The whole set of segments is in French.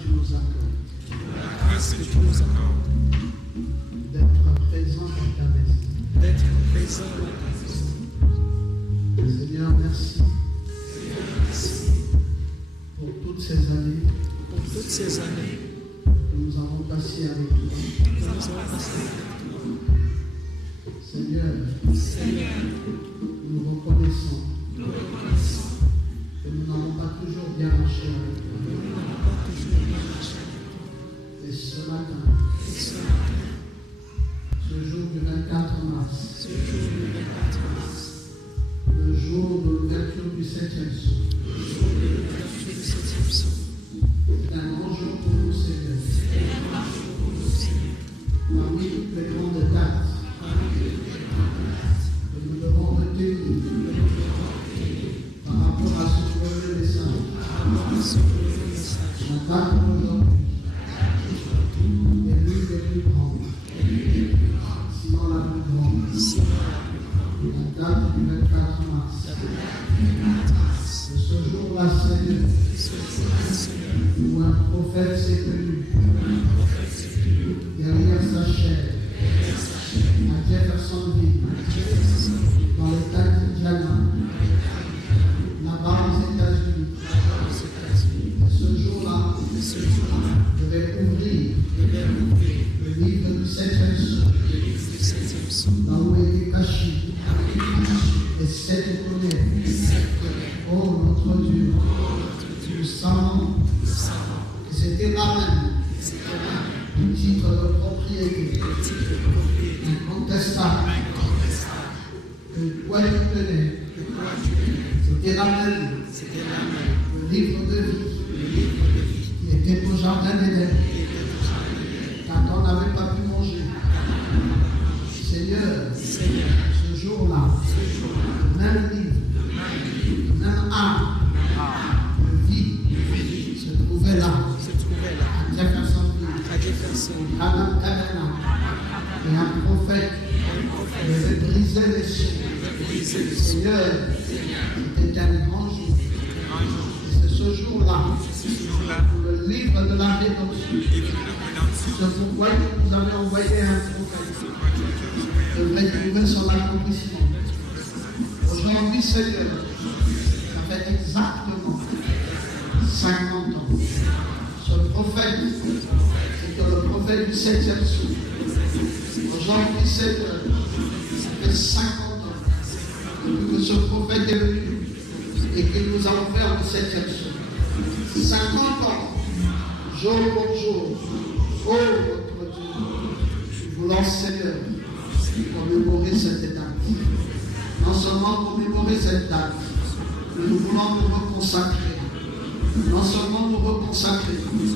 tu nous accordes. La grâce que tu nous accordes. D'être présent dans ta maison. D'être présent dans ta maison. Seigneur, merci. Pour toutes ces années. Pour toutes ces années. Que nous avons passées avec toi. Nous avons passé avec toi. Seigneur, nous reconnaissons que nous n'avons pas toujours bien marché avec toi. Et ce matin, ce jour du 24 mars, le jour de l'ouverture du 7e sceau, c'est un grand jour pour nous, Seigneur. Parmi toutes les grandes dates que nous devons retenir par rapport à ce joyeux message, la date d'aujourd'hui est l'une des plus grandes, sinon la plus grande, la date du 24 mars. De ce jour-là, Seigneur, où un prophète s'est tenu derrière sa chair à Jeffersonville, dans l'État d'Indiana, là-bas aux États-Unis. Ce jour-là, devait ouvrir le livre du 7e sceau, là où était caché les 7 colères. Oh notre Dieu, nous savons que c'était là même le titre de propriété incontestable que toi tu tenais. C'était la même le livre de vie qui était au jardin d'Éden quand on n'avait pas pu manger. Seigneur, ce jour-là, le même livre, le même âme de vie se trouvait là, à Jeffersonville, au Canaan Tabernacle. Et un prophète devait briser les cieux. Seigneur, c'était un grand jour. Et c'est ce jour-là, pour le livre de la rédemption, c'est pourquoi vous avez envoyé un prophète devrait trouver son accomplissement. Aujourd'hui, Seigneur, ça fait exactement 50 ans. Ce prophète, c'était le prophète du 7e sceau. Aujourd'hui, Seigneur, ça fait 50 ans depuis que ce prophète est venu et que nous allons faire le 7e sceau. 50 ans, jour pour jour. Oh, notre Dieu, nous voulons, Seigneur, commémorer cette date. Non seulement commémorer cette date, mais nous voulons nous reconsacrer. Non seulement nous reconsacrer, mais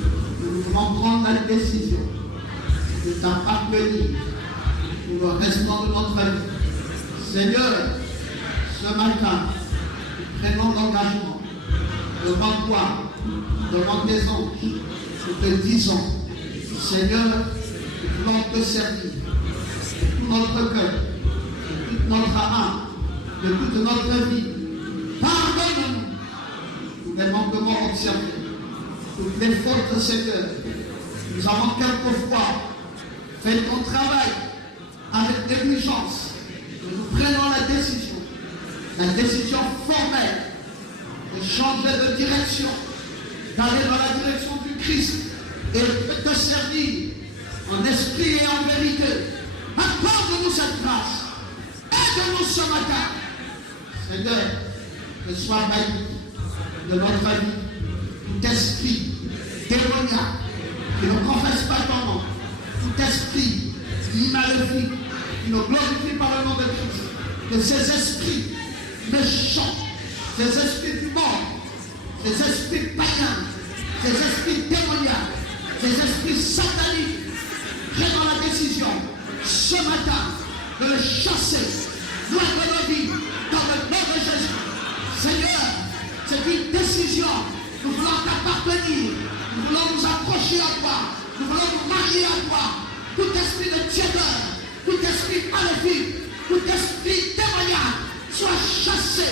nous voulons prendre la décision de t'appartenir pour le restant de notre vie. Seigneur, ce matin, nous prenons l'engagement devant toi, devant tes anges, nous te disons, Seigneur, nous voulons te servir de tout notre cœur, de toute notre âme, de toute notre vie. Pardonne-nous tous les manquements observés, toutes les fautes, Seigneur. Nous avons quelquefois fait ton travail avec négligence. Nous prenons la décision formelle de changer de direction, d'aller dans la direction du Christ et de te servir en esprit et en vérité. Accorde-nous cette grâce. Aide-nous ce matin. Seigneur, que soit banni de notre vie tout esprit démoniaque qui ne confesse pas ton nom, tout esprit maléfique qui ne glorifie pas le nom de Christ, que ces esprits méchants, ces esprits du monde, ces esprits païens, ces esprits démoniaques, ces esprits sataniques, prenons la décision ce matin de les chasser loin de nos vies dans le nom de Jésus. Seigneur, c'est une décision. Nous voulons t'appartenir, nous voulons nous accrocher à toi, nous voulons nous marier à toi. Tout esprit de tièdeur, tout esprit maléfique, tout esprit démoniaque soit chassé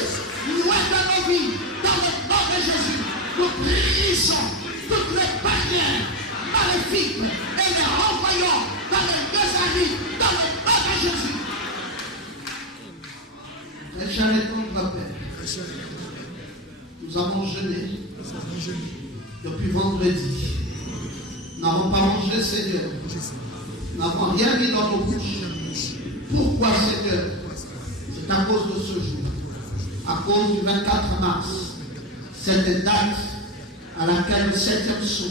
loin de nos vies dans le nom de Jésus. Nous brisons toutes les barrières maléfiques et les renvoyons dans les deux amis, dans le nom de Jésus. Très cher et tendre Père, nous avons jeûné depuis vendredi. Nous n'avons pas mangé, Seigneur. Nous n'avons rien mis dans nos bouches. Pourquoi, Seigneur? C'est à cause de ce jour, à cause du 24 mars, cette date à laquelle le 7e son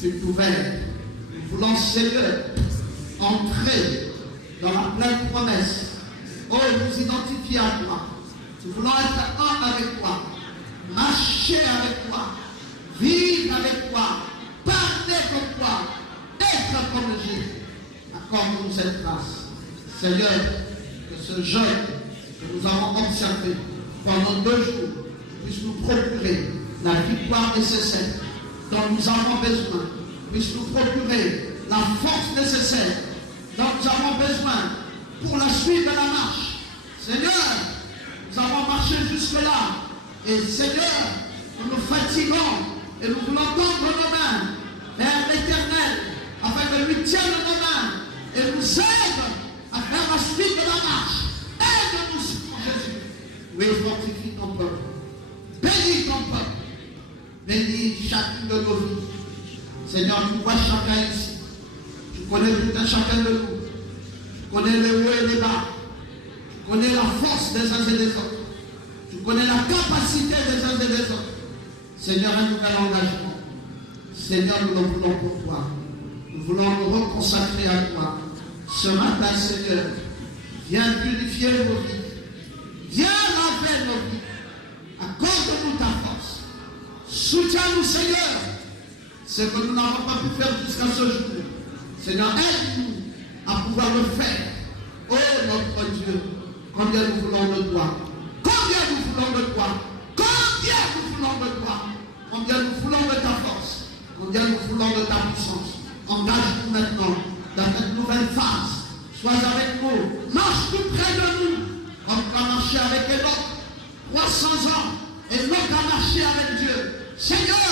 fut ouvert. Nous voulons, Seigneur, entrer dans la pleine promesse. Oh, nous identifier à toi. Nous voulons être un avec toi, marcher avec toi, vivre avec toi, parler comme toi, être comme Jésus. Accorde-nous cette grâce. Seigneur, que ce jeûne que nous avons observé pendant 2 jours puisse nous procurer la victoire nécessaire dont nous avons besoin, puisse nous procurer la force nécessaire dont nous avons besoin pour la suite de la marche. Seigneur, nous avons marché jusque-là et Seigneur, nous nous fatiguons et nous voulons tendre nos mains vers l'Éternel afin que lui tienne nos mains et nous aide à faire la suite de la marche. Aide-nous, Jésus. Oui, fortifie ton peuple. Bénis ton peuple. Bénis chacune de nos vies. Seigneur, tu vois chacun ici. Tu connais tout un chacun de nous. Tu connais les hauts et les bas. Tu connais la force des uns et des autres. Tu connais la capacité des uns et des autres. Seigneur, un nouvel engagement. Seigneur, nous le voulons pour toi. Nous voulons nous reconsacrer à toi. Ce matin, Seigneur, viens purifier nos vies. Viens laver nos vies. Accorde-nous ta force. Soutiens-nous, Seigneur. Ce que nous n'avons pas pu faire jusqu'à ce jour. Seigneur, aide-nous à pouvoir le faire. Oh notre Dieu, combien nous voulons de toi. Combien nous voulons de toi. Combien nous voulons de toi. Combien nous voulons de ta force. Combien nous voulons de ta puissance. Engage-nous maintenant dans cette nouvelle phase. Sois avec nous. Marche tout près de nous. Comme tu as marché avec Enoch 300 ans. Enoch a marché avec Dieu. Seigneur,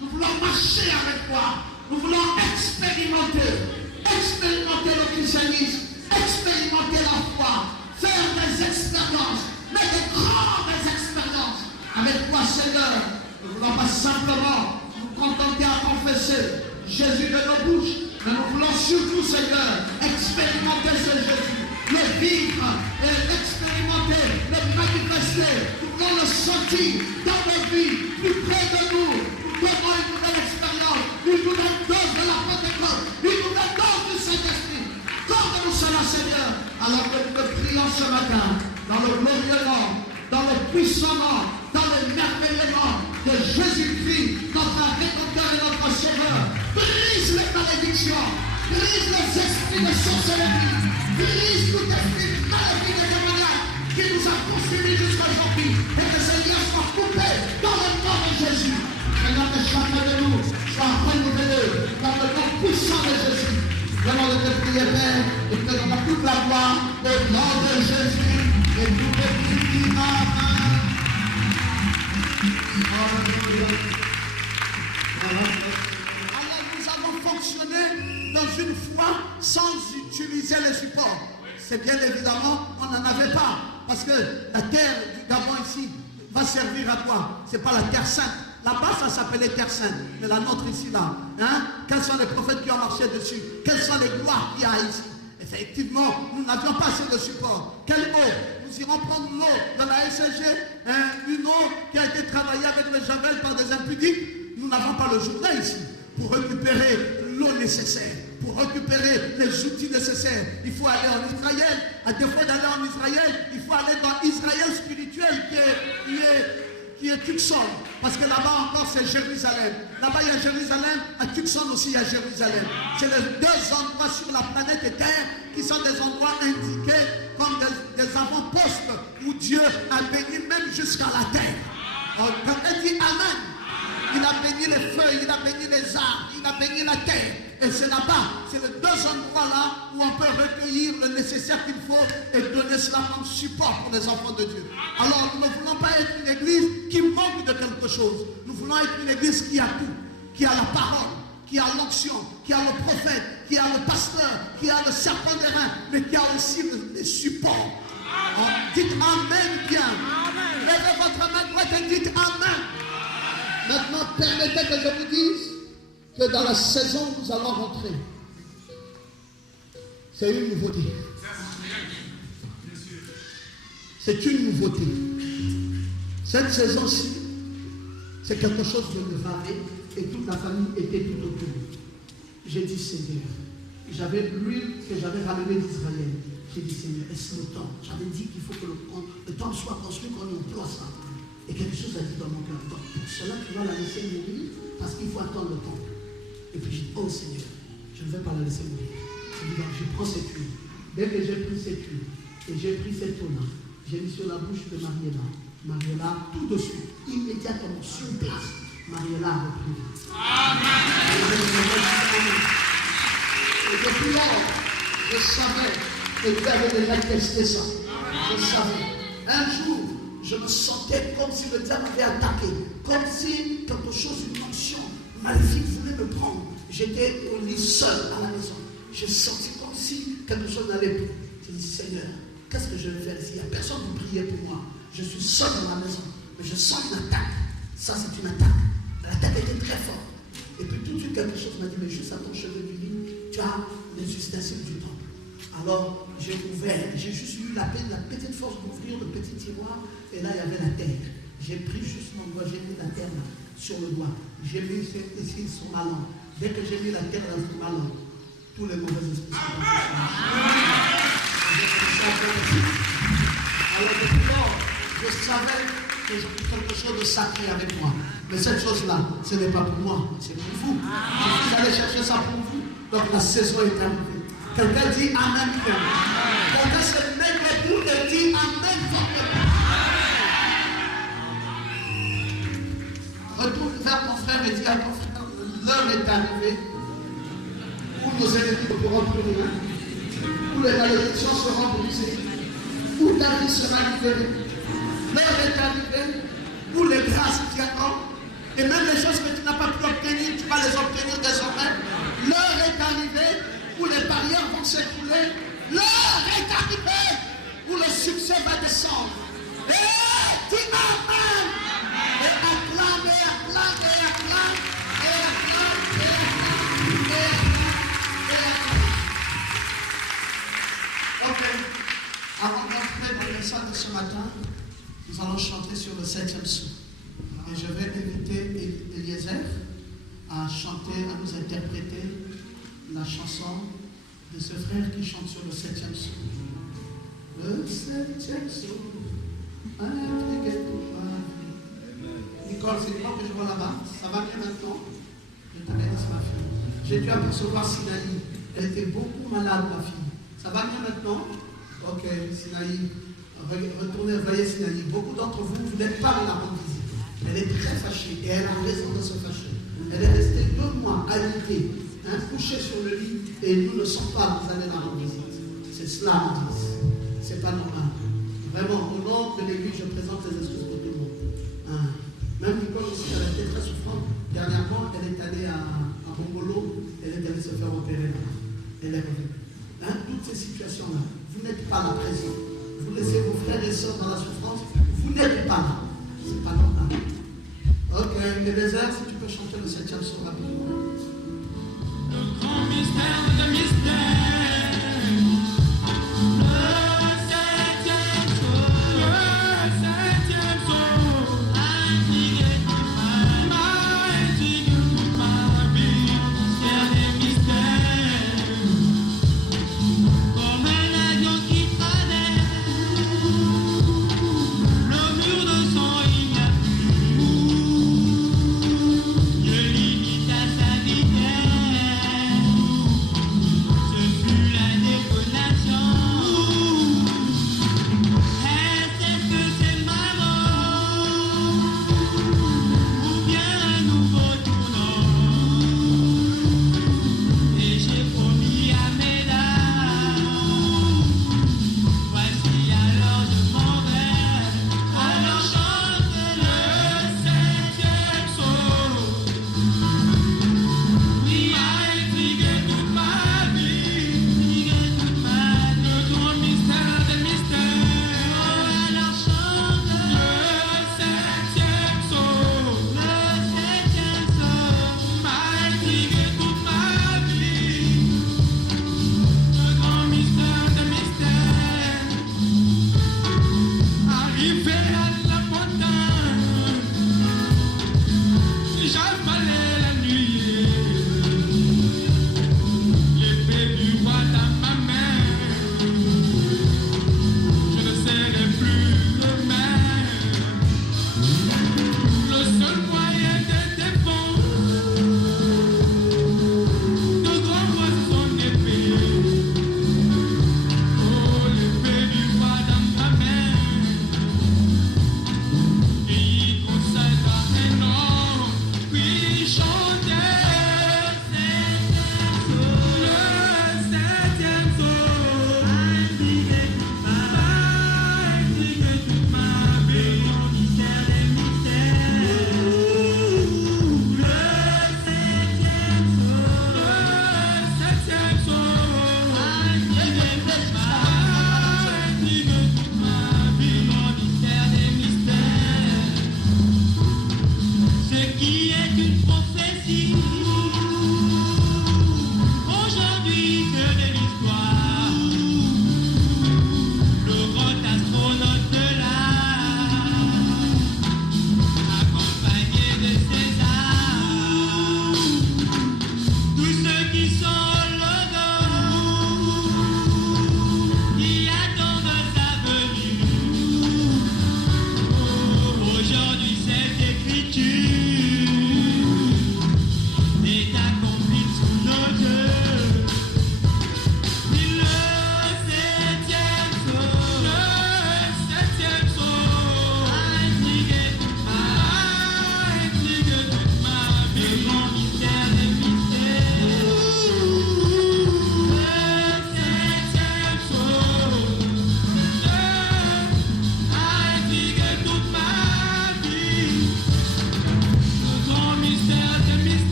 nous voulons marcher avec toi. Nous voulons expérimenter le christianisme, expérimenter la foi, faire des expériences, mais des grandes expériences. Avec toi, Seigneur, nous ne voulons pas simplement nous contenter à confesser Jésus de nos bouches, mais nous voulons surtout, Seigneur, expérimenter ce Jésus, le vivre, et l'expérimenter, le manifester. Nous voulons le sentir dans nos vies, plus près de nous. Nous voulons une nouvelle expérience, une nouvelle dose de la Pentecôte, une nouvelle dose du Saint-Esprit. Accorde-nous cela, Seigneur, alors que nous te prions ce matin, dans le glorieux nom, dans le puissant nom, dans le merveilleux nom de Jésus-Christ, notre Rédempteur et notre Sauveur. Brise les malédictions, brise les esprits de sorcellerie, brise tout esprit de maladie et de malade qui nous a poursuivis jusqu'à aujourd'hui, et que ces liens soient coupés dans le nom de Jésus. Seigneur, que chacun de nous soit renouvelé dans le nom puissant de Jésus. Venons de te prier, Père, et te donnons toute la gloire au nom de Jésus, et tout le bénis. Amen. Alors nous avons fonctionné dans une foi sans utiliser les supports. C'est bien évidemment, on n'en avait pas. Parce que la terre du Gabon ici va servir à quoi? Ce n'est pas la terre sainte. Là-bas, ça s'appelait terre sainte. Mais la nôtre ici, là, hein? Quels sont les prophètes qui ont marché dessus? Quelles sont les gloires qu'il y a ici? Effectivement, nous n'avions pas assez de support. Quelle eau? Nous irons prendre l'eau dans la SCG, une eau qui a été travaillée avec le javel par des impudiques. Nous n'avons pas le Jourdain ici pour récupérer l'eau nécessaire, pour récupérer les outils nécessaires. Il faut aller en Israël. À défaut d'aller en Israël, il faut aller dans Israël spirituel qui est Tucson. Parce que là-bas encore c'est Jérusalem. Là-bas il y a Jérusalem, à Tucson aussi il y a Jérusalem. C'est les 2 endroits sur la planète Terre qui sont des endroits indiqués comme des avant-postes où Dieu a béni même jusqu'à la terre. Quand elle dit Amen, il a béni les feuilles, il a béni les arbres, il a béni la terre. Et c'est là-bas, c'est les 2 endroits-là où on peut recueillir le nécessaire qu'il faut et donner cela comme support pour les enfants de Dieu. Alors nous ne voulons pas être une église qui manque de quelque chose. Nous voulons être une église qui a tout, qui a la parole, qui a l'onction, qui a le prophète, qui a le pasteur, qui a le serpent des reins, mais qui a aussi les supports. Dites Amen bien. Levez votre main droite et dites Amen. Maintenant, permettez que je vous dise que dans la saison où nous allons rentrer, c'est une nouveauté. C'est une nouveauté. Cette saison-ci, c'est quelque chose de nouveau et toute la famille était tout autour. J'ai dit Seigneur, j'avais l'huile que j'avais ramenée d'Israël. J'ai dit Seigneur, est-ce le temps? J'avais dit qu'il faut que le temps soit construit, qu'on emploie ça. Et quelque chose a dit dans mon cœur. Pour cela, tu vas la laisser mourir parce qu'il faut attendre le temps. Et puis j'ai dit, oh Seigneur, je ne vais pas la laisser mourir. Je prends cette huile. Dès que j'ai pris cette huile et j'ai pris cette eau-là, j'ai mis sur la bouche de Mariella. Mariella, tout de suite, immédiatement, sur place, Mariella a repris. Amen. Et depuis lors, je savais que Dieu avait déjà testé ça. Je savais. Un jour, je me sentais comme si le diable m'avait attaqué, comme si quelque chose, une onction maléfique voulait me prendre. J'étais au lit seul à la maison. J'ai senti comme si quelque chose n'allait plus. J'ai dit, Seigneur, qu'est-ce que je vais faire ici? Il n'y a personne pour prier pour moi. Je suis seul dans la maison. Mais je sens une attaque. Ça, c'est une attaque. L'attaque était très forte. Et puis tout de suite, quelque chose m'a dit, mais juste à ton cheveu du lit, tu as les ustensiles du temple. Alors, j'ai ouvert. J'ai juste eu la petite force d'ouvrir le petit tiroir. Et là, il y avait la terre. J'ai pris juste mon doigt, j'ai mis la terre là, sur le doigt. J'ai mis ici sur ma langue. Dès que j'ai mis la terre là sur ma langue, tous les mauvais esprits sont alors depuis lors, je savais que j'avais quelque chose de sacré avec moi. Mais cette chose-là, ce n'est pas pour moi, c'est pour vous. Vous allez chercher ça pour vous. Donc la saison est arrivée. Quelqu'un dit Amen. Quelqu'un se met debout et dit Amen fortement. Retourne vers ton frère et dis à ton frère, l'heure est arrivée où nos ennemis ne pourront plus rien, où les malédictions seront brisées, où ta vie sera libérée. L'heure est arrivée où les grâces viendront, et même les choses que tu n'as pas pu obtenir, tu vas les obtenir désormais. L'heure est arrivée où les barrières vont s'écrouler. L'heure est arrivée où le succès va descendre. Et dis Amen. Et acclame, et acclame, et acclame, et acclame, et acclame, et acclame, et acclame. Ok. Avant d'entrer dans le message de ce matin, nous allons chanter sur le 7e psaume. Et je vais inviter Eliezer à chanter, à nous interpréter la chanson de ce frère qui chante sur le 7e psaume. Le 7e psaume, intrigué toute ma vie. Nicole, c'est moi que je vois là-bas. Ça va bien maintenant? Je t'amène ma fille. J'ai dû apercevoir Sinaï. Elle était beaucoup malade, ma fille. Ça va bien maintenant? Ok, Sinaï. Retournez, voyez Sinaï. Beaucoup d'entre vous, vous n'êtes pas la rendre visite. Elle est très fâchée et elle a raison de se fâcher. Elle est restée 2 mois alitée, couchée sur le lit et nous ne sommes pas, vous allez la rendre visite. C'est cela, nous disent. C'est pas normal. Vraiment, au nom de l'église, je présente les excuses pour tout le monde. Même Nicole aussi, elle était très souffrante. Dernièrement, elle est allée à Bongolo, elle est allée se faire opérer là. Elle est revenue. Toutes ces situations-là, vous n'êtes pas là présent. Vous laissez vos frères et sœurs dans la souffrance, vous n'êtes pas là. C'est pas normal. Ok, Eliezer, si tu peux chanter le 7e psaume rapidement. Le grand mystère de mystère. Le 7e psaume. Le 7e psaume. Intrigué toute ma vie. Mystère des mystères. Comme un avion qui traverse le mur de son immense. Je limite à sa vie.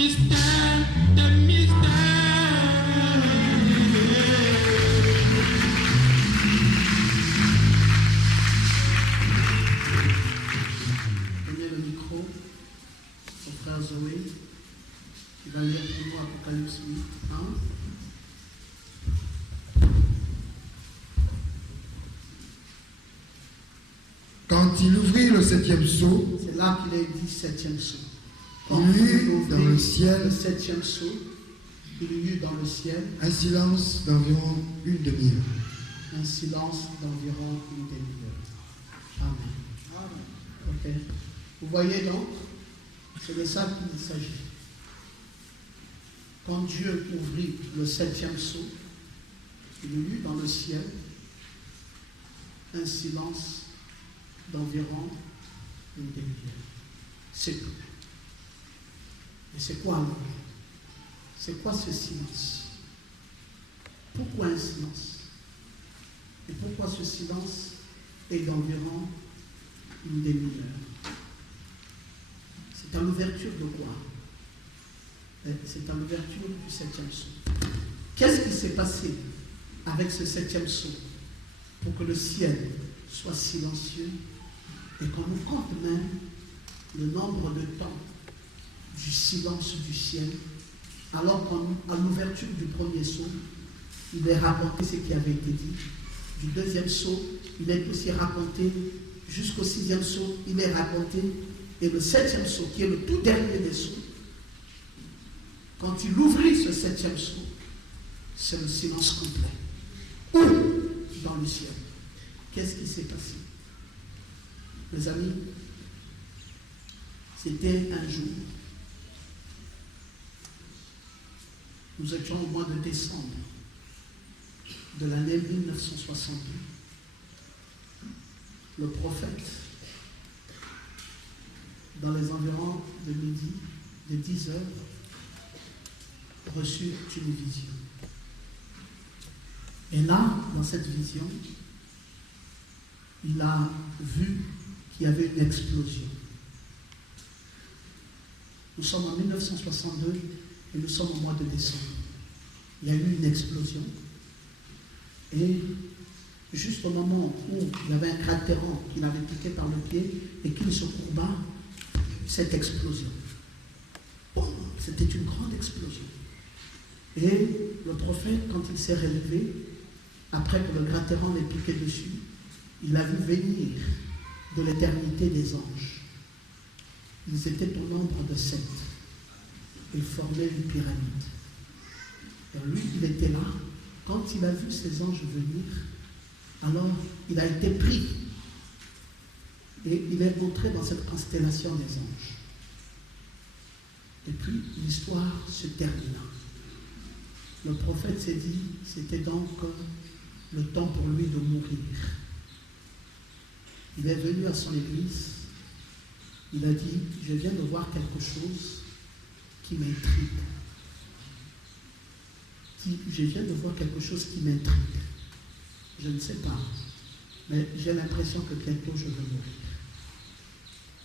mystère, des mystères. Donnez le micro au frère Zoé. Il va lire pour nous Apocalypse 8. Hein? Quand il ouvrit le septième sceau, C'est là qu'il est dit septième sceau. il y eut dans le ciel le septième sceau, il y eut dans le ciel un silence d'environ une demi-heure. un silence d'environ une demi-heure. Amen. Ok. Vous voyez donc, c'est de ça qu'il s'agit. Quand Dieu ouvrit le septième sceau, il y eut dans le ciel un silence d'environ une demi-heure. C'est tout. Mais c'est quoi alors? C'est quoi ce silence? Pourquoi un silence? Et pourquoi ce silence est d'environ une demi-heure? C'est à l'ouverture de quoi? C'est à l'ouverture du septième sceau. Qu'est-ce qui s'est passé avec ce septième sceau pour que le ciel soit silencieux et qu'on nous compte même le nombre de temps du silence du ciel, alors qu'à l'ouverture du premier sceau, il est raconté ce qui avait été dit. Du deuxième sceau, il est aussi raconté jusqu'au sixième sceau, il est raconté. Et le septième sceau, qui est le tout dernier des sceaux, quand il ouvrit ce septième sceau, c'est le silence complet. Où? Dans le ciel. Qu'est-ce qui s'est passé? Mes amis, c'était un jour. Nous étions au mois de décembre de l'année 1962. Le prophète, dans les environs de midi, de 10 heures, reçut une vision. Et là, dans cette vision, il a vu qu'il y avait une explosion. Nous sommes en 1962 et nous sommes au mois de décembre. Il y a eu une explosion. Et juste au moment où il y avait un cratérant qu'il avait piqué par le pied et qu'il se courba, cette explosion. Bon, c'était une grande explosion. Et le prophète, quand il s'est relevé, après que le cratérant l'ait piqué dessus, il a vu venir de l'éternité des anges. Ils étaient au nombre de 7. Ils formaient une pyramide. Et lui, il était là. Quand il a vu ces anges venir, alors il a été pris. Et il est montré dans cette constellation des anges. Et puis, l'histoire se termina. Le prophète s'est dit, c'était donc le temps pour lui de mourir. Il est venu à son église. Il a dit, je viens de voir quelque chose qui m'intrigue. Je viens de voir quelque chose qui m'intrigue. Je ne sais pas, mais j'ai l'impression que bientôt je vais mourir.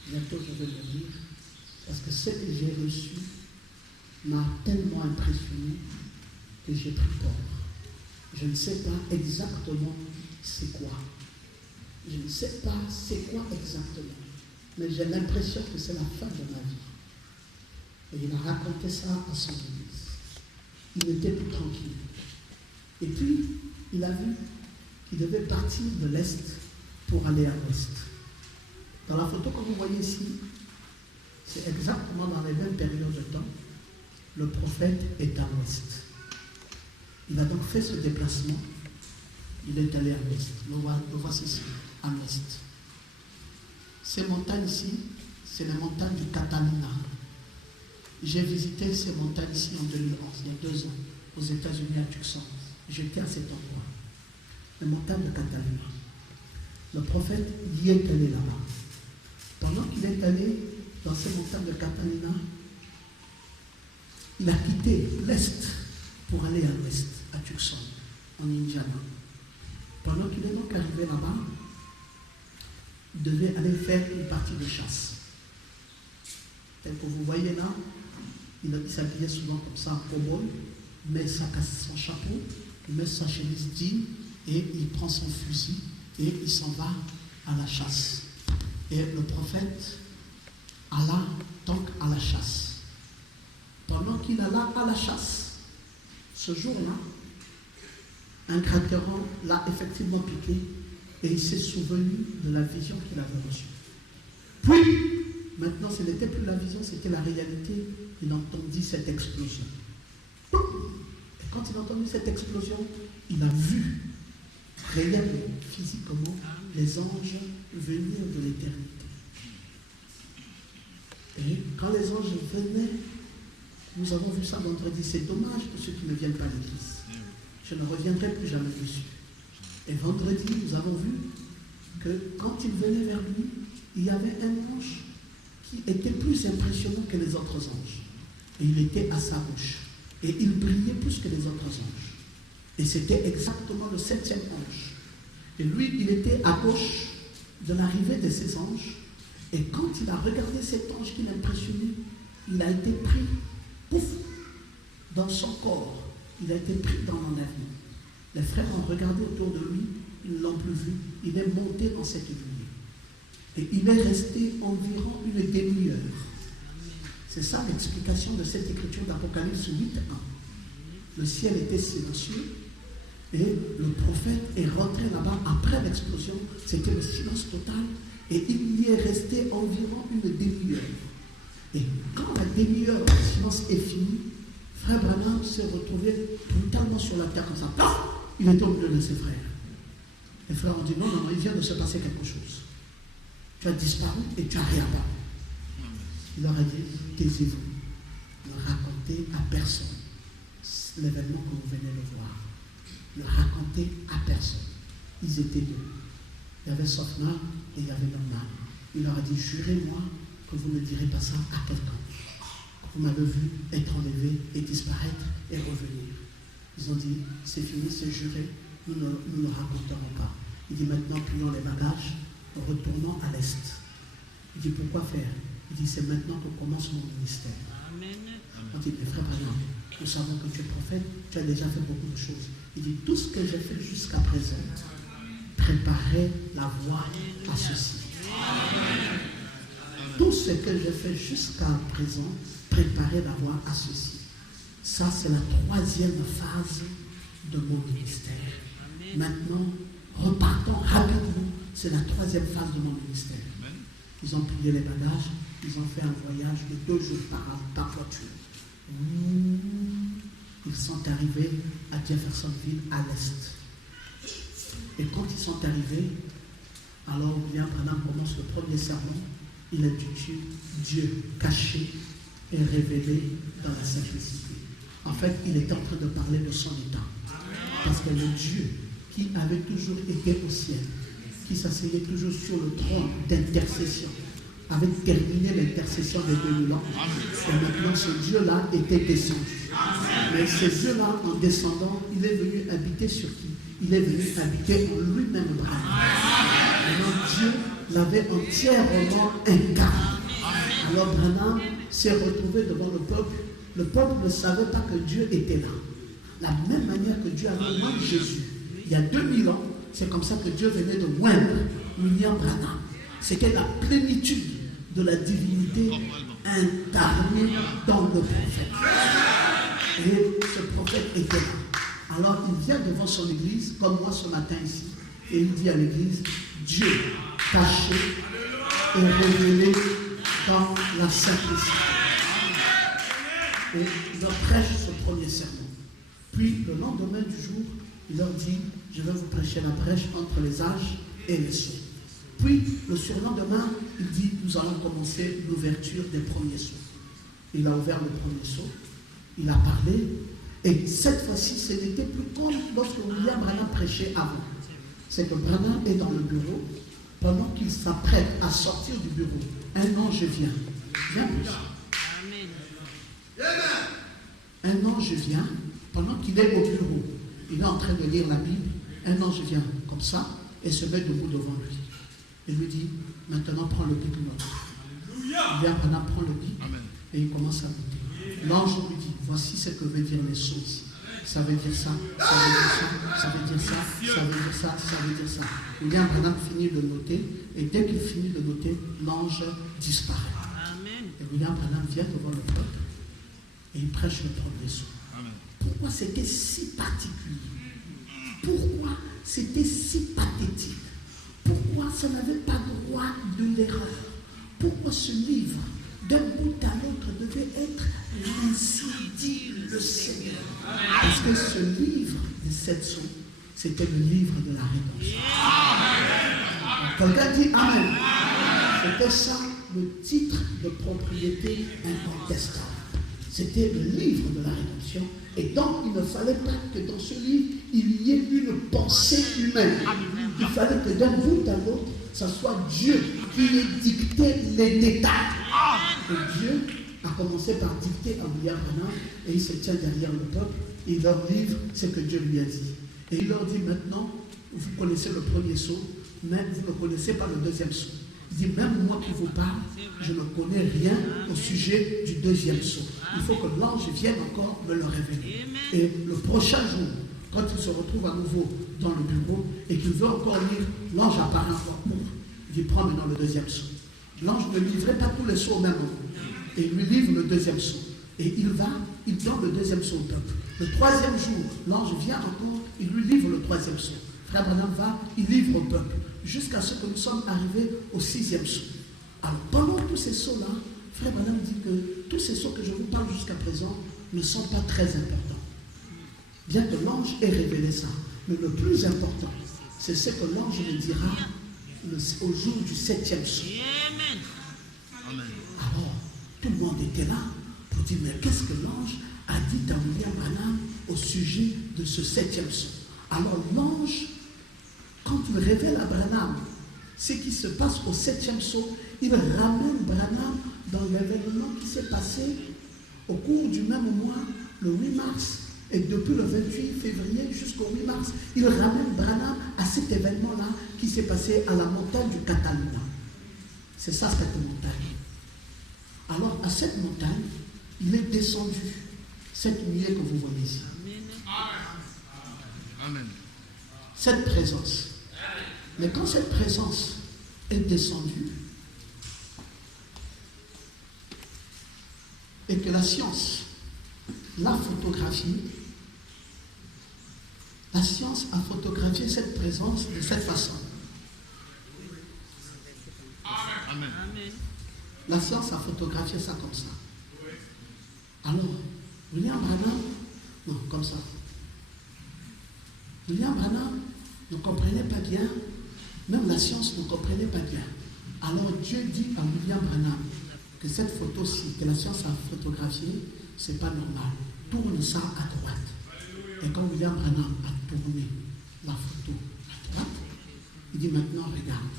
Bientôt je vais mourir, parce que ce que j'ai reçu m'a tellement impressionné que j'ai pris peur. Je ne sais pas exactement c'est quoi. Je ne sais pas c'est quoi exactement, mais j'ai l'impression que c'est la fin de ma vie. Et il a raconté ça à son église. Il n'était plus tranquille. Et puis, il a vu qu'il devait partir de l'Est pour aller à l'Ouest. Dans la photo que vous voyez ici, c'est exactement dans les mêmes périodes de temps. Le prophète est à l'Ouest. Il a donc fait ce déplacement. Il est allé à l'Ouest. Le voici ici, à l'Ouest. Ces montagnes ici, c'est les montagnes du Catalina. J'ai visité ces montagnes ici en 2011, il y a 2 ans, aux États-Unis, à Tucson. J'étais à cet endroit. Les montagnes de Catalina. Le prophète y est allé là-bas. Pendant qu'il est allé dans ces montagnes de Catalina, il a quitté l'Est pour aller à l'Ouest, à Tucson, en Indiana. Pendant qu'il est donc arrivé là-bas, il devait aller faire une partie de chasse. Tel que vous voyez là, il s'habillait souvent comme ça, en cowboy, il met son chapeau, il met sa chemise jean, et il prend son fusil, et il s'en va à la chasse. Et le prophète alla donc à la chasse. Pendant qu'il alla à la chasse, ce jour-là, un cratérant l'a effectivement piqué et il s'est souvenu de la vision qu'il avait reçue. Puis, maintenant, ce n'était plus la vision, c'était la réalité. Il entendit cette explosion. Et quand il a entendu cette explosion, il a vu réellement, physiquement, les anges venir de l'éternité. Et quand les anges venaient, nous avons vu ça vendredi, c'est dommage pour ceux qui ne viennent pas à l'église. Je ne reviendrai plus jamais dessus. Et vendredi, nous avons vu que quand il venait vers lui, il y avait un ange qui était plus impressionnant que les autres anges. Et il était à sa gauche. Et il brillait plus que les autres anges. Et c'était exactement le 7e ange. Et lui, il était à gauche de l'arrivée de ces anges. Et quand il a regardé cet ange qui l'impressionnait, il a été pris, pouf, dans son corps. Il a été pris dans l'enlèvement. Les frères ont regardé autour de lui, ils ne l'ont plus vu. Il est monté dans cette nuée. Et il est resté environ une demi-heure. C'est ça l'explication de cette écriture d'Apocalypse 8:1. Le ciel était silencieux et le prophète est rentré là-bas après l'explosion. C'était le silence total et il y est resté environ une demi-heure. Et quand la demi-heure de silence est finie, Frère Branham s'est retrouvé brutalement sur la terre comme ça. Paf! Il était au milieu de ses frères. Les frères ont dit non, il vient de se passer quelque chose. Tu as disparu et tu as réapparu. Il leur a dit, taisez-vous, ne racontez à personne l'événement que vous venez de voir. Ne racontez à personne. Ils étaient deux. Il y avait Sofna et il y avait Norman. Il leur a dit, jurez-moi que vous ne direz pas ça à quelqu'un. Vous m'avez vu être enlevé et disparaître et revenir. Ils ont dit, c'est fini, c'est juré, nous ne raconterons pas. Il dit, maintenant, plions les bagages, retournons à l'Est. Il dit, pourquoi faire? Il dit, c'est maintenant que commence mon ministère. Amen. On dit, mes frères, nous savons que tu es prophète, tu as déjà fait beaucoup de choses. Il dit, tout ce que j'ai fait jusqu'à présent, préparer la voie à ceci. Amen. Tout ce que j'ai fait jusqu'à présent, préparer la voie à ceci. Ça, c'est la 3e phase de mon ministère. Amen. Maintenant, repartons rapidement. C'est la 3e phase de mon ministère. Amen. Ils ont plié les bagages. Ils ont fait un voyage de 2 jours par voiture. Ils sont arrivés à Jeffersonville, à l'Est. Et quand ils sont arrivés, alors William Branham commence le premier sermon. Il intitule Dieu caché et révélé dans la simplicité. En fait, il était en train de parler de son état. Parce que le Dieu qui avait toujours été au ciel, qui s'asseyait toujours sur le trône d'intercession, avait terminé l'intercession des 2000 ans. Et maintenant, ce Dieu-là était descendu. Mais ce Dieu-là, en descendant, il est venu habiter sur qui? Il est venu habiter en lui-même. Maintenant, Dieu l'avait entièrement incarné. Alors Branham s'est retrouvé devant le peuple. Le peuple ne savait pas que Dieu était là. La même manière que Dieu avait oint Jésus. Il y a 2000 ans, c'est comme ça que Dieu venait de oindre William Branham. C'était la plénitude de la divinité incarnée dans le prophète. Et ce prophète était là. Alors il vient devant son église, comme moi ce matin ici, et il dit à l'église, Dieu caché et révélé dans la simplicité. Et il leur prêche ce premier sermon. Puis le lendemain du jour, il leur dit, je vais vous prêcher la brèche entre les âges et les sceaux. Puis le surlendemain, il dit, nous allons commencer l'ouverture des premiers sceaux. Il a ouvert le premier sceau, il a parlé, et cette fois-ci, ce n'était plus comme lorsque William Branham prêchait avant. C'est que Branham est dans le bureau, pendant qu'il s'apprête à sortir du bureau, un ange vient. Viens, un ange vient, pendant qu'il est au bureau, il est en train de lire la Bible, un ange vient comme ça et se met debout devant lui. Et lui dit, maintenant prends le guide. William Branham prend le guide et il commence à monter. L'ange lui dit, voici ce que veut dire les sceaux ici. Ça veut dire ça, ça veut dire ça, ça veut dire ça, ça veut dire ça, ça veut dire ça. William Branham finit de noter, et dès qu'il finit de noter, l'ange disparaît. Et William Branham vient devant le peuple, et il prêche le premier sceau. Pourquoi c'était si particulier? Pourquoi c'était si pathétique? Pourquoi ça n'avait pas droit de l'erreur? Pourquoi ce livre, d'un bout à l'autre, devait être ainsi dit le Seigneur? Parce que ce livre des 7 sceaux, c'était le livre de la rédemption. Quelqu'un dit Amen. C'était ça le titre de propriété incontestable. C'était le livre de la rédemption. Et donc, il ne fallait pas que dans ce livre, il y ait une pensée humaine. Il fallait que d'un bout à l'autre, ça soit Dieu qui ait dicté les détails. Et Dieu a commencé par dicter à William Branham, et il se tient derrière le peuple, et il leur livre ce que Dieu lui a dit. Et il leur dit maintenant, vous connaissez le premier sceau, mais vous ne connaissez pas le deuxième sceau. Il dit, même moi qui vous parle, je ne connais rien au sujet du deuxième sceau. Il faut que l'ange vienne encore me le révéler. Et le prochain jour, quand il se retrouve à nouveau dans le bureau et qu'il veut encore lire, l'ange apparaît encore pour. Il dit, prends maintenant le deuxième sceau. L'ange ne livrait pas tous les sceaux au même moment. Et il lui livre le deuxième sceau. Et il donne le deuxième sceau au peuple. Le troisième jour, l'ange vient encore, il lui livre le troisième sceau. Frère Branham va, il livre au peuple. Jusqu'à ce que nous sommes arrivés au 6e sceau. Alors, pendant tous ces sceaux-là, Frère Branham dit que tous ces sceaux que je vous parle jusqu'à présent ne sont pas très importants. Bien que l'ange ait révélé ça. Mais le plus important, c'est ce que l'ange me dira au jour du 7e sceau. Alors, tout le monde était là pour dire, mais qu'est-ce que l'ange a dit à William Branham au sujet de ce 7e sceau? Alors, l'ange, quand il révèle à Branham ce qui se passe au 7e sceau, il ramène Branham dans l'événement qui s'est passé au cours du même mois, le 8 mars, et depuis le 28 février jusqu'au 8 mars, il ramène Branham à cet événement-là qui s'est passé à la montagne du Catalina. C'est ça, cette montagne. Alors, à cette montagne, il est descendu, cette nuée que vous voyez ici. Amen. Cette présence. Mais quand cette présence est descendue, et que la science l'a photographiée, la science a photographié cette présence de cette façon. Amen. La science a photographié ça comme ça. Alors, William Branham, non, comme ça. William Branham ne comprenait pas bien, même la science ne comprenait pas bien. Alors Dieu dit à William Branham que cette photo-ci, que la science a photographiée, c'est pas normal. Tourne ça à droite. Et quand William Branham a tourné la photo à droite, il dit maintenant regarde.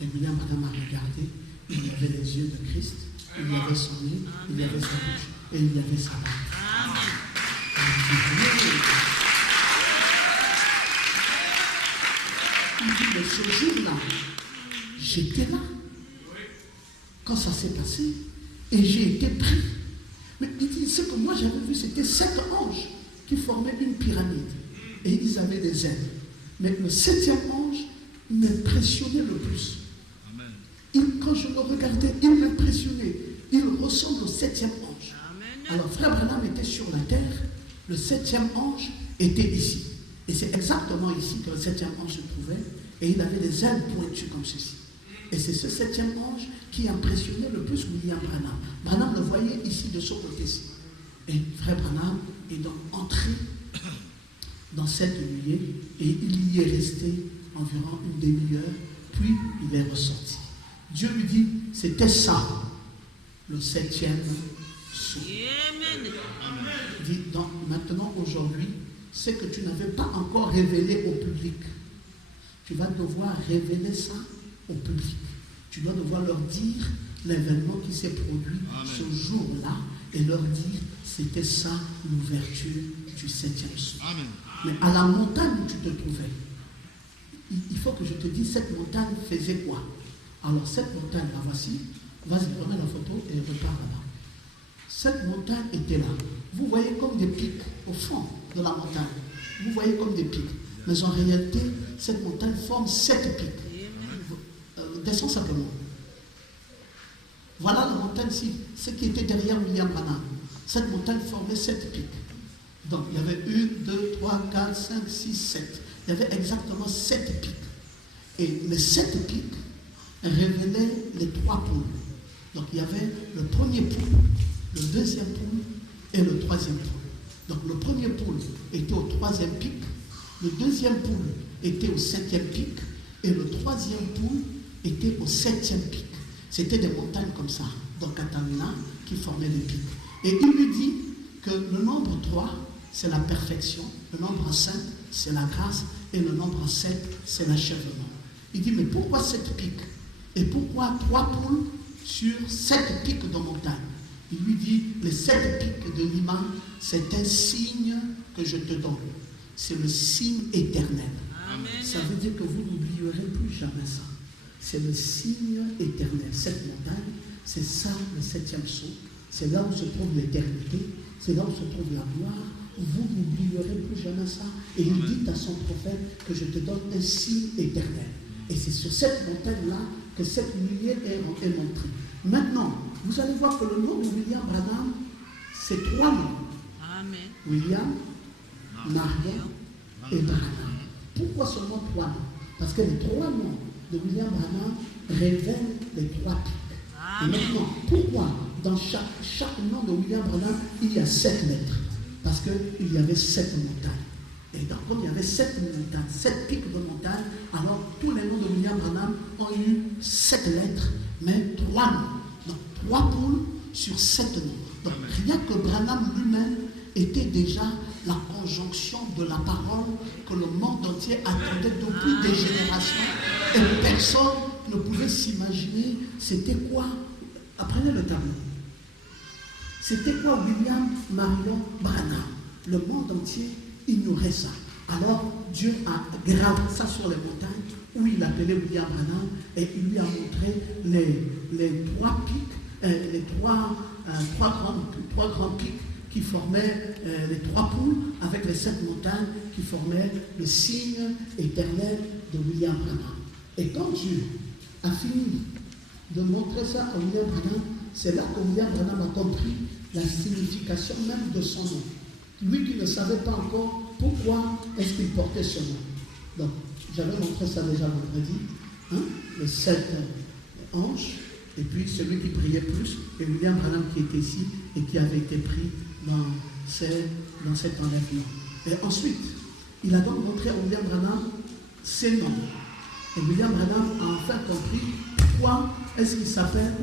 Et William Branham a regardé, il y avait les yeux de Christ, il y avait son nez, il y avait sa bouche, et il y avait sa barbe. Il dit, mais ce jour-là, j'étais là, quand ça s'est passé, et j'ai été pris. Mais il dit, ce que moi j'avais vu, c'était 7 anges qui formaient une pyramide, et ils avaient des ailes. Mais le 7e ange m'impressionnait le plus. Quand je le regardais, il m'impressionnait. Il ressemble au 7e ange. Alors, Frère Branham était sur la terre, le 7e ange était ici. Et c'est exactement ici que le 7e ange se trouvait, et il avait des ailes pointues comme ceci. Et c'est ce 7e ange qui impressionnait le plus William Branham. Branham le voyait ici de ce côté-ci. Et Frère Branham est donc entré dans cette nuée, et il y est resté environ une demi-heure, puis il est ressorti. Dieu lui dit, c'était ça, le 7e sceau. Il dit, donc maintenant, aujourd'hui, ce que tu n'avais pas encore révélé au public, tu vas devoir révéler ça au public. Tu dois devoir leur dire l'événement qui s'est produit ce jour-là et leur dire, c'était ça l'ouverture du 7e sceau. Mais à la montagne où tu te trouvais, il faut que je te dise, cette montagne faisait quoi? Alors cette montagne, la voici. Vas-y, remets la photo et repars là-bas. cette montagne était là. Vous voyez comme des pics au fond de la montagne. Vous voyez comme des pics. Mais en réalité, cette montagne forme 7 pics. Descends simplement. Voilà la montagne-ci, ce qui était derrière William Branham. Cette montagne formait 7 pics. Donc il y avait 1, 2, 3, 4, 5, 6, 7. Il y avait exactement 7 pics. Et les 7 pics révélaient les 3 pôles. Donc il y avait le premier pôle, le deuxième pôle et le troisième pôle. Donc le premier pôle était au 3e pic, le deuxième pôle était au 5e pic et le troisième pôle était au 7e pic. C'était des montagnes comme ça, dans Katamina, qui formaient les pics. Et il lui dit que le nombre 3, c'est la perfection, le nombre 5, c'est la grâce, et le nombre 7, c'est l'achèvement. Il dit, mais pourquoi 7 pics? Et pourquoi 3 pôles sur 7 pics de montagne? Il lui dit, les 7 pics de Lima, c'est un signe que je te donne. C'est le signe éternel. Amen. Ça veut dire que vous n'oublierez plus jamais ça. C'est le signe éternel. Cette montagne, c'est ça le 7e saut. C'est là où se trouve l'éternité. C'est là où se trouve la gloire. Vous n'oublierez plus jamais ça. Et il dit à son prophète que je te donne un signe éternel. Et c'est sur cette montagne-là que cette lumière est montrée. Maintenant, vous allez voir que le nom de William Branham, c'est 3 noms. Amen. William, Marion et Branham. Pourquoi seulement 3 noms? Parce que les 3 noms de William Branham révèlent les 3 pics. Et maintenant, pourquoi dans chaque nom de William Branham, il y a 7 lettres? Parce qu'il y avait 7 montagnes. Et donc, comme il y avait 7 montagnes, 7 pics de montagnes, alors tous les noms de William Branham ont eu 7 lettres, mais 3 noms. Donc, 3 pôles sur 7 noms. Donc, rien que Branham lui-même était déjà la conjonction de la parole que le monde entier attendait depuis des générations. Et personne ne pouvait s'imaginer c'était quoi. Apprenez le tableau. C'était quoi William Marion Branham? Le monde entier ignorait ça. Alors Dieu a gravé ça sur les montagnes où il appelait William Branham et il lui a montré les 3 pics, les 3 grands pics qui formaient les 3 poules avec les 7 montagnes qui formaient le signe éternel de William Branham. Et quand Dieu a fini de montrer ça à William Branham, c'est là que William Branham a compris la signification même de son nom. Lui qui ne savait pas encore pourquoi est-ce qu'il portait ce nom. Donc, j'avais montré ça déjà vendredi, les 7 anges, et puis celui qui priait plus, et William Branham qui était ici et qui avait été pris dans cet enlèvement. Et ensuite, il a donc montré à William Branham ses noms. Et William Branham a enfin compris pourquoi est-ce qu'il s'appelle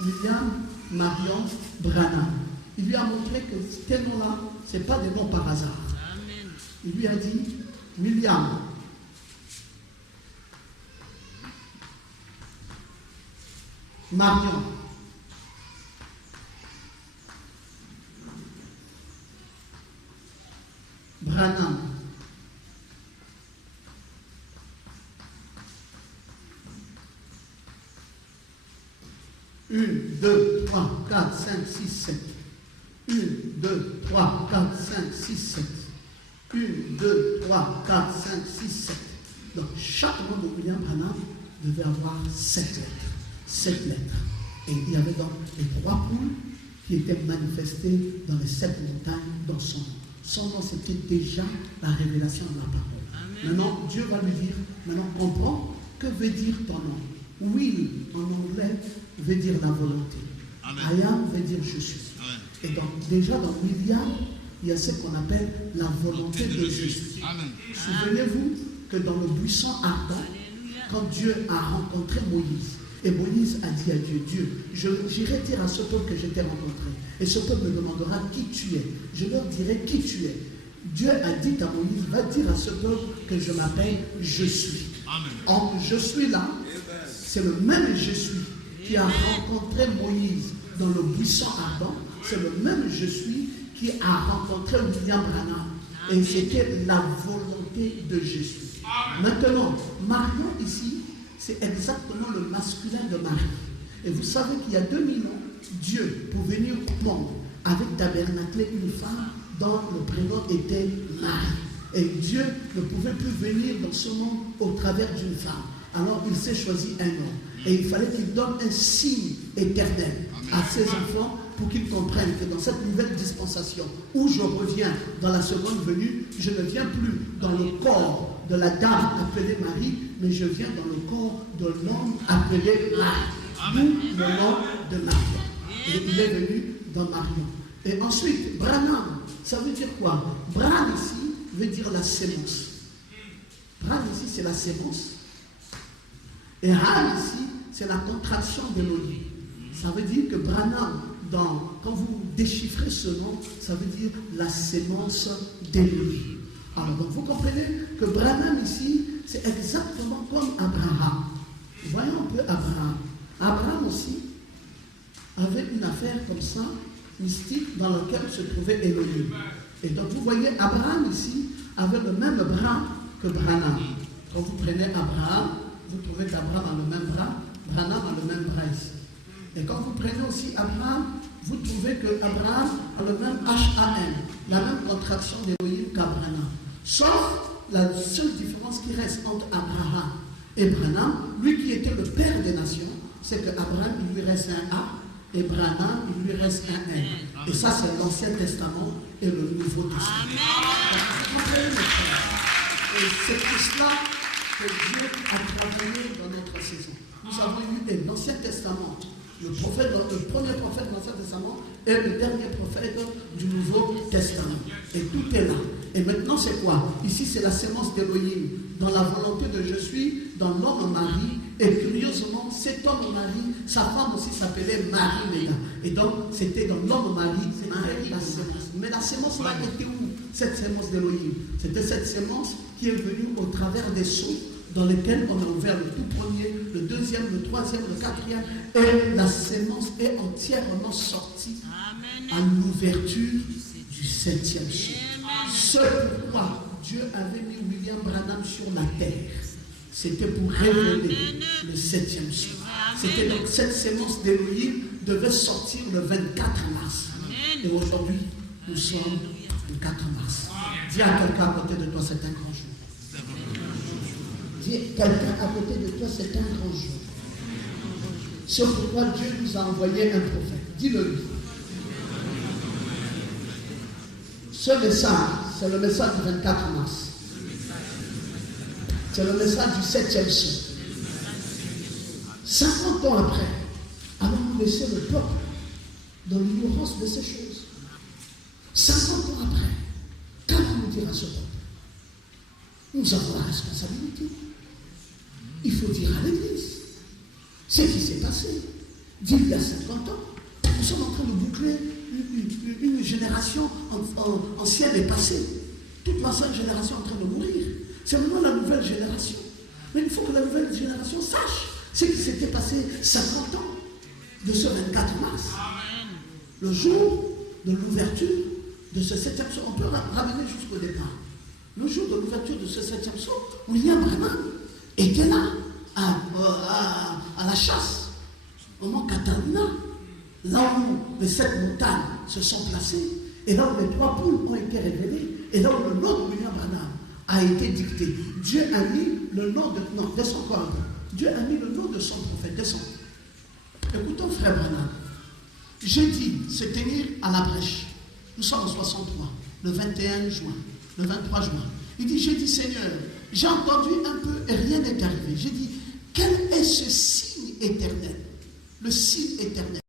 William Marion Branham. Il lui a montré que ces noms-là, ce n'est pas des noms par hasard. Amen. Il lui a dit William, Marion, Branham, une, 2, 3, 4, 5, 6, 7. 1, 2, 3, 4, 5, 6, 7. 1, 2, 3, 4, 5, 6, 7. Donc, chaque nom de William Branham devait avoir 7 lettres. 7 lettres. Et il y avait donc les 3 poules qui étaient manifestées dans les 7 montagnes dans son nom. Son nom, c'était déjà la révélation de la parole. Amen. Maintenant, Dieu va lui dire, maintenant, comprends, que veut dire ton nom? Will, en anglais, veut dire la volonté. Amen. I am veut dire je suis. Amen. Et donc, déjà dans William, il y a ce qu'on appelle la volonté de Jésus. Souvenez-vous que dans le buisson ardent, quand Dieu a rencontré Moïse, et Moïse a dit à Dieu, Dieu, j'irai dire à ce peuple que je t'ai rencontré. Et ce peuple me demandera qui tu es. Je leur dirai qui tu es. Dieu a dit à Moïse, va dire à ce peuple que je m'appelle Je suis. Or, je suis là, c'est le même Je suis qui a rencontré Moïse dans le buisson ardent. C'est le même Je suis qui a rencontré William Branham. Et c'était la volonté de Jésus. Maintenant, Marion ici, c'est exactement le masculin de Marie. Et vous savez qu'il y a 2000 ans, Dieu, pour venir au monde, avait tabernaclé une femme dont le prénom était Marie. Et Dieu ne pouvait plus venir dans ce monde au travers d'une femme. Alors il s'est choisi un homme. Et il fallait qu'il donne un signe éternel à ses enfants pour qu'ils comprennent que dans cette nouvelle dispensation où je reviens dans la seconde venue, je ne viens plus dans le corps de la dame appelée Marie, mais je viens dans le corps de l'homme appelé Marie. D'où le nom de Marie. Et il est venu dans Marion. Et ensuite, Branham, ça veut dire quoi? Bran ici veut dire la sémence. Bran ici, c'est la sémence. Et Ram ici, c'est la contraction d'Elohim. Ça veut dire que Branham, quand vous déchiffrez ce nom, ça veut dire la sémence d'Elohim. Alors, donc vous comprenez que Branham ici, c'est exactement comme Abraham. Voyons un peu Abraham. Abraham aussi avait une affaire comme ça, mystique, dans laquelle se trouvait Elohim. Et donc vous voyez, Abraham ici avait le même bras que Branham. Quand vous prenez Abraham, vous trouvez qu'Abraham a le même bras, Branham a le même bras ici. Et quand vous prenez aussi Abraham, vous trouvez qu'Abraham a le même H-A-M, la même contraction d'Elohim qu'Abraham. Sauf la seule différence qui reste entre Abraham et Branham, lui qui était le père des nations, c'est qu'Abraham, il lui reste un A, et Branham, il lui reste un N. Et ça, c'est l'Ancien Testament et le Nouveau Testament. Et c'est pour cela que Dieu a travaillé dans notre saison. Nous avons eu l'Ancien Testament, le premier prophète de l'Ancien Testament et le dernier prophète du Nouveau Testament. Et tout est là. Et maintenant, c'est quoi? Ici, c'est la sémence d'Élohim. Dans la volonté de je suis, dans l'homme Marie. Et curieusement, cet homme Marie, sa femme aussi s'appelait Marie. Et donc, c'était dans l'homme Marie, la sémence. Mais la sémence là était où? Cette sémence d'Élohim. C'était cette sémence qui est venue au travers des sceaux dans lesquels on a ouvert le tout premier, le deuxième, le troisième, le quatrième. Et la sémence est entièrement sortie à l'ouverture du 7e sceau. Ce pourquoi Dieu avait mis William Branham sur la terre, c'était pour révéler le 7e sceau. C'était donc cette sémence d'Élohim devait sortir le 24 mars. Et aujourd'hui, nous sommes le 4 mars. Dis à quelqu'un à côté de toi, c'est un grand jour. Dis à quelqu'un à côté de toi, c'est un grand jour. C'est pourquoi Dieu nous a envoyé un prophète. Dis-le lui. Ce message, c'est le message du 24 mars. C'est le message du 7e sceau. 50 ans après, allons-nous laisser le peuple dans l'ignorance de ces choses? 50 ans après, qu'allons-nous dire à ce peuple? Nous avons la responsabilité. Il faut dire à l'Église ce qui s'est passé d'il y a 50 ans. Nous sommes en train de boucler une génération ancienne et passée. Toute l'ancienne génération est en train de mourir. C'est maintenant la nouvelle génération. Mais il faut que la nouvelle génération sache ce qui s'était passé 50 ans de ce 24 mars. Le jour de l'ouverture de ce 7e sceau. On peut ramener jusqu'au départ. Le jour de l'ouverture de ce 7e sceau, William Branham était là, à la chasse, au mont Catalina, là où les 7 montagnes se sont placées, et là où les 3 poules ont été révélées, et là où le nom de William Branham a été dicté. Dieu a mis le nom de... Non, descends encore un peu. Dieu a mis le nom de son prophète. Descends. Écoutons, frère Branham. Jeudi, se tenir à la brèche. Nous sommes en 63, le 21 juin, le 23 juin. Il dit, j'ai dit, Seigneur, j'ai entendu un peu et rien n'est arrivé. J'ai dit, quel est ce signe éternel? Le signe éternel.